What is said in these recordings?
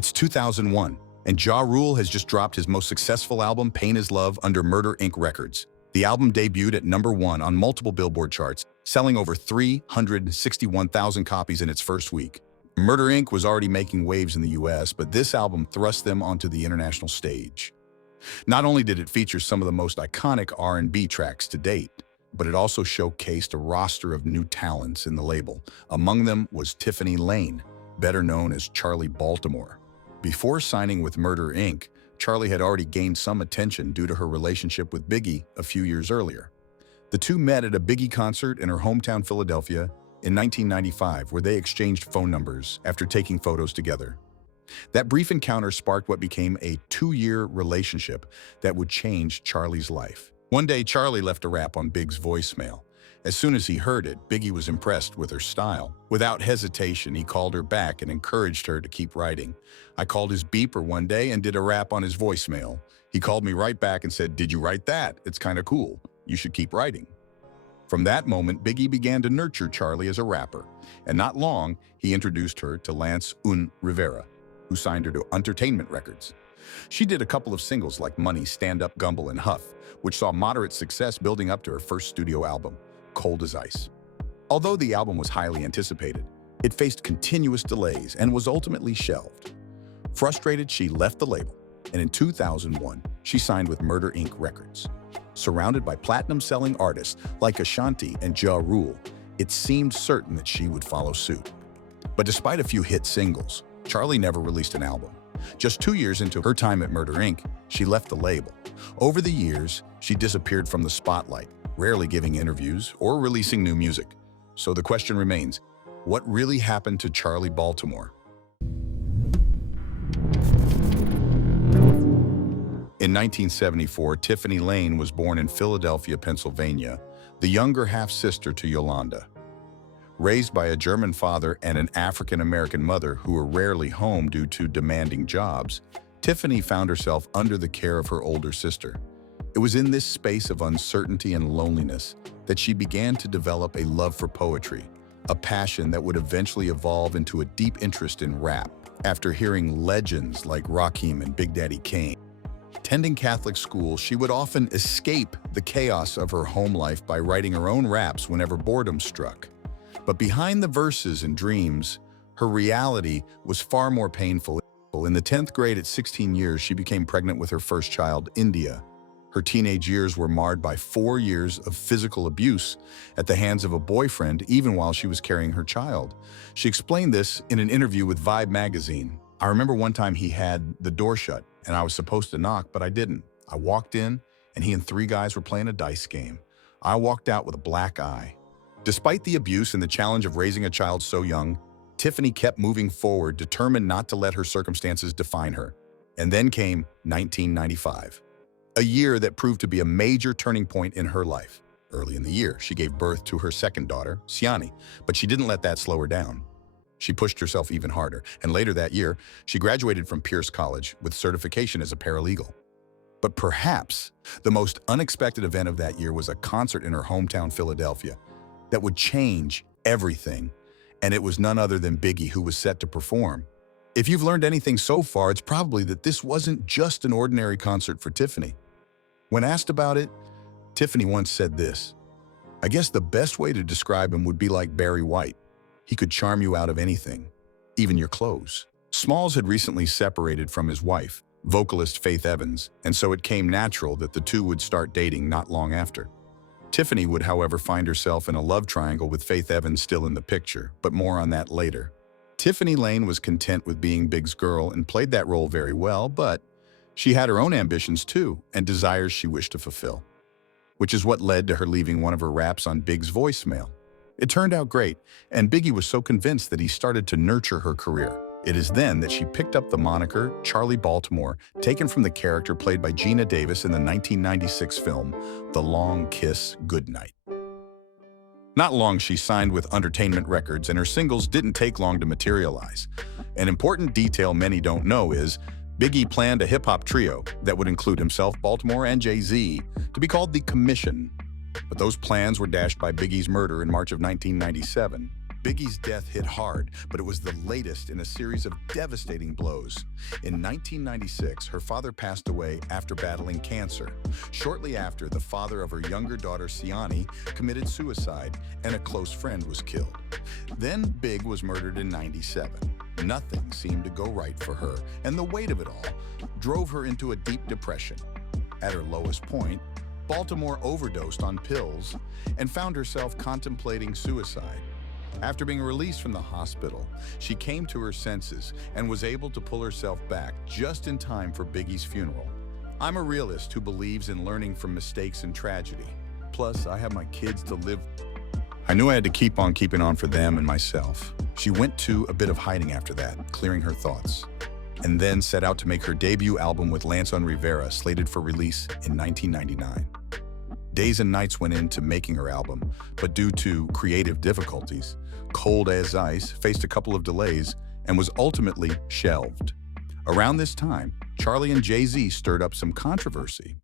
It's 2001, and Ja Rule has just dropped his most successful album, Pain Is Love, under Murder Inc. Records. The album debuted at #1 on multiple Billboard charts, selling over 361,000 copies in its first week. Murder Inc. was already making waves in the US, but this album thrust them onto the international stage. Not only did it feature some of the most iconic R&B tracks to date, but it also showcased a roster of new talents in the label. Among them was Tiffany Lane, better known as Charli Baltimore. Before signing with Murder Inc., Charli had already gained some attention due to her relationship with Biggie a few years earlier. The two met at a Biggie concert in her hometown Philadelphia in 1995, where they exchanged phone numbers after taking photos together. That brief encounter sparked what became a 2-year relationship that would change Charli's life. One day, Charli left a rap on Big's voicemail. As soon as he heard it, Biggie was impressed with her style. Without hesitation, he called her back and encouraged her to keep writing. I called his beeper one day and did a rap on his voicemail. He called me right back and said, "Did you write that? It's kind of cool. You should keep writing." From that moment, Biggie began to nurture Charli as a rapper, and not long, he introduced her to Lance Rivera, who signed her to Entertainment Records. She did a couple of singles like Money, Stand Up, Gumble, and Huff, which saw moderate success building up to her first studio album, Cold as Ice. Although the album was highly anticipated, it faced continuous delays and was ultimately shelved. Frustrated, she left the label, and in 2001, she signed with Murder Inc. Records. Surrounded by platinum-selling artists like Ashanti and Ja Rule, it seemed certain that she would follow suit. But despite a few hit singles, Charli never released an album. Just 2 years into her time at Murder Inc., she left the label. Over the years, she disappeared from the spotlight, rarely giving interviews or releasing new music. So the question remains, what really happened to Charli Baltimore? In 1974, Tiffany Lane was born in Philadelphia, Pennsylvania, the younger half-sister to Yolanda. Raised by a German father and an African-American mother who were rarely home due to demanding jobs, Tiffany found herself under the care of her older sister. It was in this space of uncertainty and loneliness that she began to develop a love for poetry, a passion that would eventually evolve into a deep interest in rap after hearing legends like Rakim and Big Daddy Kane. Attending Catholic school, she would often escape the chaos of her home life by writing her own raps whenever boredom struck. But behind the verses and dreams, her reality was far more painful. In the 10th grade at 16 years, she became pregnant with her first child, India. Her teenage years were marred by 4 years of physical abuse at the hands of a boyfriend, even while she was carrying her child. She explained this in an interview with Vibe magazine. "I remember one time he had the door shut, and I was supposed to knock, but I didn't. I walked in, and he and 3 guys were playing a dice game. I walked out with a black eye." Despite the abuse and the challenge of raising a child so young, Tiffany kept moving forward, determined not to let her circumstances define her. And then came 1995, a year that proved to be a major turning point in her life. Early in the year, she gave birth to her second daughter, Siani, but she didn't let that slow her down. She pushed herself even harder, and later that year, she graduated from Pierce College with certification as a paralegal. But perhaps the most unexpected event of that year was a concert in her hometown, Philadelphia, that would change everything, and it was none other than Biggie who was set to perform. If you've learned anything so far, it's probably that this wasn't just an ordinary concert for Tiffany. When asked about it, Tiffany once said this, "I guess the best way to describe him would be like Barry White. He could charm you out of anything, even your clothes." Smalls had recently separated from his wife, vocalist Faith Evans, and so it came natural that the two would start dating not long after. Tiffany would, however, find herself in a love triangle with Faith Evans still in the picture, but more on that later. Tiffany Lane was content with being Big's girl and played that role very well, but she had her own ambitions too and desires she wished to fulfill, which is what led to her leaving one of her raps on Big's voicemail. It turned out great, and Biggie was so convinced that he started to nurture her career. It is then that she picked up the moniker Charli Baltimore, taken from the character played by Gina Davis in the 1996 film, The Long Kiss Goodnight. Not long, she signed with Entertainment Records, and her singles didn't take long to materialize. An important detail many don't know is Biggie planned a hip-hop trio that would include himself, Baltimore, and Jay-Z to be called The Commission. But those plans were dashed by Biggie's murder in March of 1997. Biggie's death hit hard, but it was the latest in a series of devastating blows. In 1996, her father passed away after battling cancer. Shortly after, the father of her younger daughter, Siani, committed suicide, and a close friend was killed. Then Big was murdered in 97. Nothing seemed to go right for her, and the weight of it all drove her into a deep depression. At her lowest point, Baltimore overdosed on pills and found herself contemplating suicide. After being released from the hospital, she came to her senses and was able to pull herself back just in time for Biggie's funeral. I'm a realist who believes in learning from mistakes and tragedy. Plus, I have my kids to live. I knew I had to keep on keeping on for them and myself. She went to a bit of hiding after that, clearing her thoughts, and then set out to make her debut album with Lance on Rivera, slated for release in 1999. Days and nights went into making her album, but due to creative difficulties, Cold as Ice faced a couple of delays and was ultimately shelved. Around this time, Charli and Jay-Z stirred up some controversy.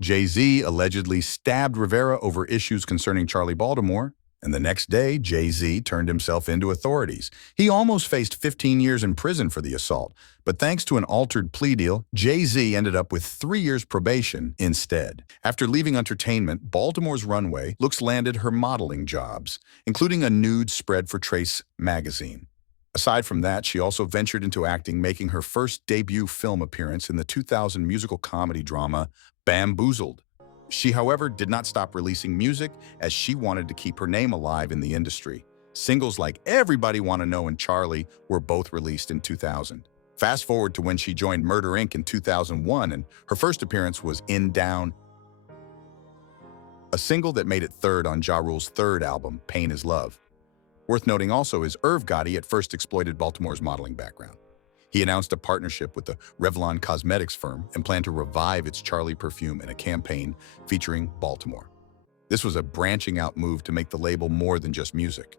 Jay-Z allegedly stabbed Rivera over issues concerning Charli Baltimore, and the next day, Jay-Z turned himself into authorities. He almost faced 15 years in prison for the assault, but thanks to an altered plea deal, Jay-Z ended up with 3 years probation instead. After leaving entertainment, Baltimore's runway looks landed her modeling jobs, including a nude spread for Trace magazine. Aside from that, she also ventured into acting, making her first debut film appearance in the 2000 musical comedy drama Bamboozled. She, however, did not stop releasing music as she wanted to keep her name alive in the industry. Singles like Everybody Wanna Know and Charli were both released in 2000. Fast forward to when she joined Murder Inc. in 2001, and her first appearance was in Down, a single that made it third on Ja Rule's third album, Pain is Love. Worth noting also is Irv Gotti at first exploited Baltimore's modeling background. He announced a partnership with the Revlon cosmetics firm and planned to revive its Charli perfume in a campaign featuring Baltimore. This was a branching out move to make the label more than just music.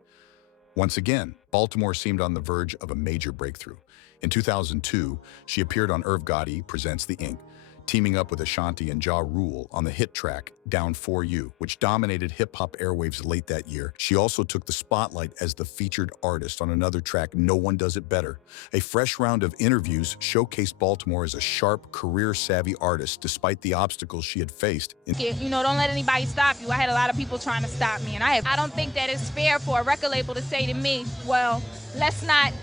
Once again, Baltimore seemed on the verge of a major breakthrough. In 2002, she appeared on Irv Gotti Presents The Ink, teaming up with Ashanti and Ja Rule on the hit track Down For You, which dominated hip-hop airwaves late that year. She also took the spotlight as the featured artist on another track, No One Does It Better. A fresh round of interviews showcased Baltimore as a sharp, career-savvy artist despite the obstacles she had faced. Don't let anybody stop you. I had a lot of people trying to stop me, and I don't think that it's fair for a record label to say to me, well, let's not,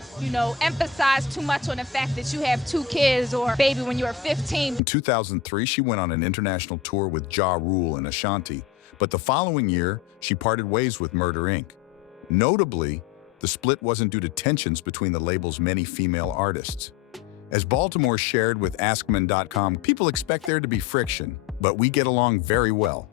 emphasize too much on the fact that you have 2 kids or baby when you were 15. In 2003, she went on an international tour with Ja Rule and Ashanti, but the following year, she parted ways with Murder Inc. Notably, the split wasn't due to tensions between the label's many female artists. As Baltimore shared with Askman.com, people expect there to be friction, but we get along very well.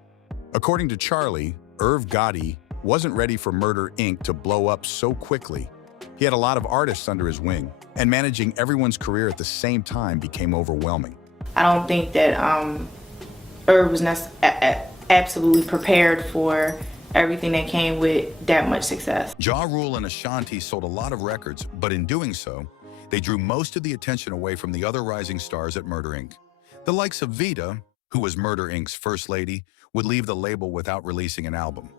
According to Charli, Irv Gotti wasn't ready for Murder Inc. to blow up so quickly. He had a lot of artists under his wing, and managing everyone's career at the same time became overwhelming. I don't think that Irv was absolutely prepared for everything that came with that much success. Ja Rule and Ashanti sold a lot of records, but in doing so, they drew most of the attention away from the other rising stars at Murder Inc. The likes of Vita, who was Murder Inc.'s first lady, would leave the label without releasing an album.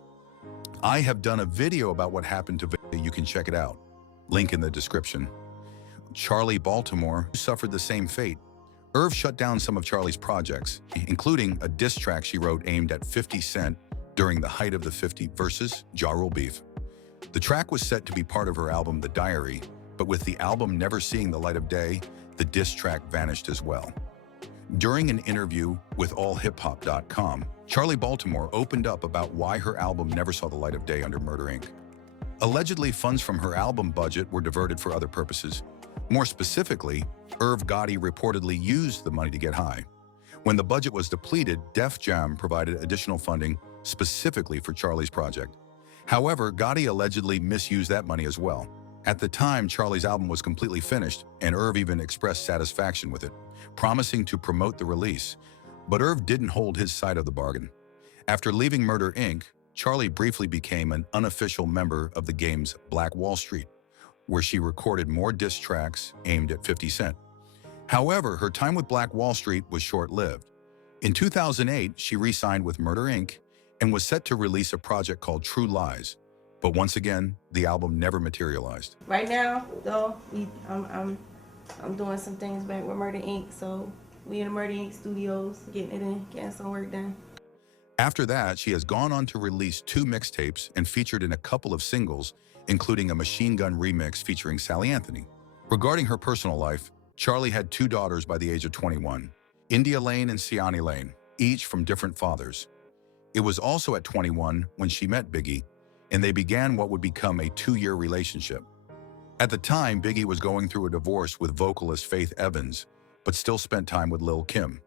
I have done a video about what happened to Vita. You can check it out. Link in the description. Charli Baltimore suffered the same fate. Irv shut down some of Charli's projects, including a diss track she wrote aimed at 50 Cent during the height of the 50 versus Ja Rule beef. The track was set to be part of her album The Diary, but with the album never seeing the light of day, the diss track vanished as well. During an interview with allhiphop.com, Charli Baltimore opened up about why her album never saw the light of day under Murder Inc. Allegedly, funds from her album budget were diverted for other purposes. More specifically, Irv Gotti reportedly used the money to get high. When the budget was depleted, Def Jam provided additional funding specifically for Charli's project. However, Gotti allegedly misused that money as well. At the time, Charli's album was completely finished, and Irv even expressed satisfaction with it, promising to promote the release. But Irv didn't hold his side of the bargain. After leaving Murder Inc., Charli briefly became an unofficial member of the game's Black Wall Street, where she recorded more diss tracks aimed at 50 Cent. However, her time with Black Wall Street was short-lived. In 2008, she re-signed with Murder Inc. and was set to release a project called True Lies. But once again, the album never materialized. Right now, though, I'm doing some things back with Murder Inc. So we in the Murder Inc. studios, getting some work done. After that, she has gone on to release 2 mixtapes and featured in a couple of singles, including a Machine Gun remix featuring Sally Anthony. Regarding her personal life, Charli had 2 daughters by the age of 21, India Lane and Siani Lane, each from different fathers. It was also at 21 when she met Biggie, and they began what would become a 2-year relationship. At the time, Biggie was going through a divorce with vocalist Faith Evans, but still spent time with Lil' Kim.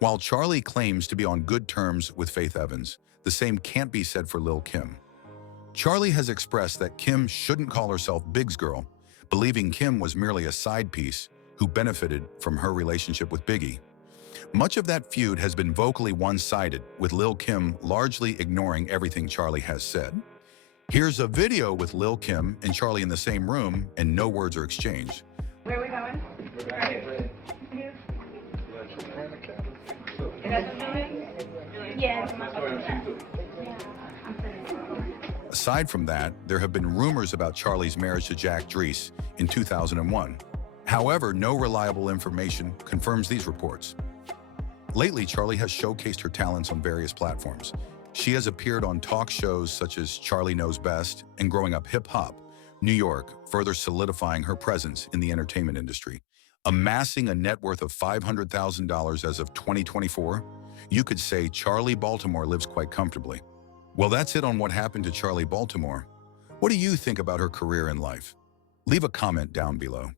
While Charli claims to be on good terms with Faith Evans, the same can't be said for Lil' Kim. Charli has expressed that Kim shouldn't call herself Big's girl, believing Kim was merely a side piece who benefited from her relationship with Biggie. Much of that feud has been vocally one-sided, with Lil' Kim largely ignoring everything Charli has said. Here's a video with Lil' Kim and Charli in the same room, and no words are exchanged. Where are we going? Right. Aside from that, there have been rumors about Charli's marriage to Jack Drees in 2001. However, no reliable information confirms these reports. Lately, Charli has showcased her talents on various platforms. She has appeared on talk shows such as Charli Knows Best and Growing Up Hip Hop, New York, further solidifying her presence in the entertainment industry. Amassing a net worth of $500,000 as of 2024, you could say Charli Baltimore lives quite comfortably. Well, that's it on what happened to Charli Baltimore. What do you think about her career in life? Leave a comment down below.